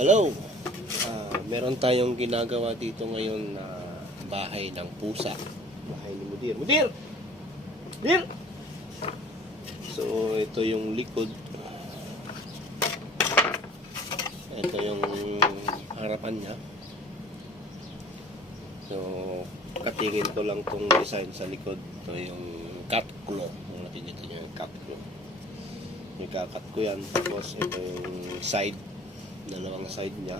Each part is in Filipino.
Hello! Meron tayong ginagawa dito ngayon na bahay ng pusa. Bahay ni Mudir. Mudir! Mudir! So, ito yung likod. Ito yung harapan niya. So, katingin ko lang tong design sa likod. Ito yung cat claw. Kung nakikita nyo yung cat claw. Ika-cut ko yan. Tapos, ito yung side. Dalawang side niya.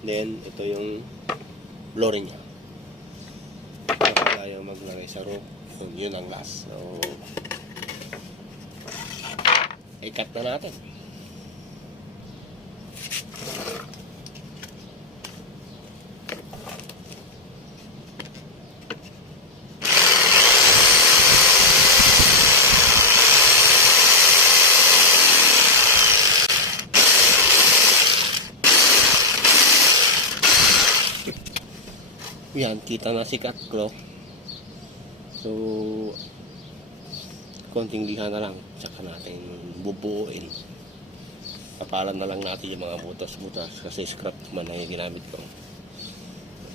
Then, ito yung flooring niya. Kapag tayo maglagay sa roof, yun ang last. So, i-cut na natin. Yan, kita na si cat claw. So, konting liha na lang, tsaka natin bubuuin. Kapalan na lang natin yung mga butas-butas kasi scrap naman na yung ginamit ko.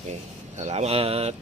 Okay, salamat!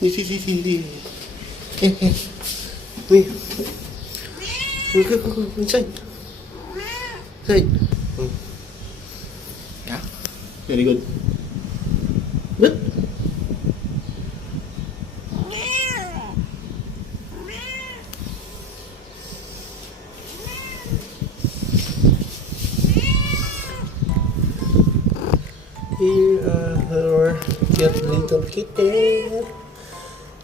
See. Hey. Wait. Go. Inside. Yeah. Very good. Good. Here are our cute little kitten.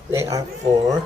They are 4.